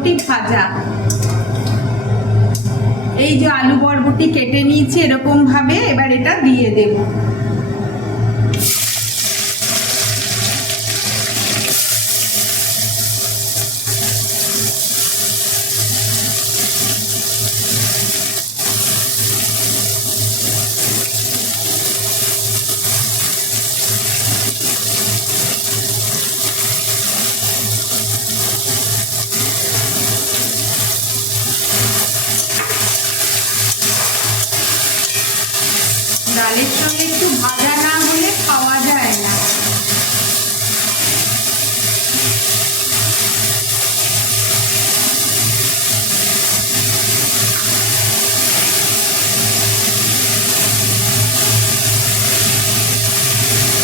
বরবটি ভাজা। এই যে আলু বরবটি কেটে নিয়েছি এরকম ভাবে, এবার এটা দিয়ে দেব। ডালের সঙ্গে একটু ভাজা না হলে খাওয়া যায় না।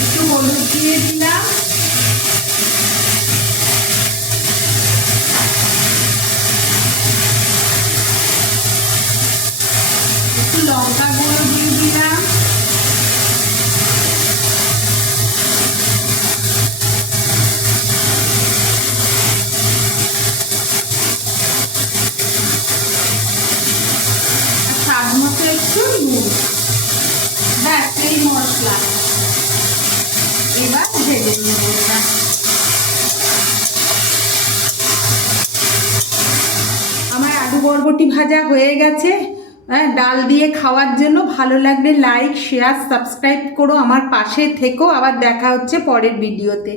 একটু হলুদ দিয়ে দিলাম, একটু লঙ্কা গুঁড়ো দিয়ে দিলাম, স্বাদ মতো একটু নুন। ব্যাস এই মশলা। এবার ভেজে নেব এটা। আমার আলু বরবটি ভাজা হয়ে গেছে। ডাল দিয়ে খাওয়ার জন্য ভালো লাগলে লাইক শেয়ার সাবস্ক্রাইব করো, আমার পাশে থেকো। আবার দেখা হচ্ছে পরের ভিডিওতে।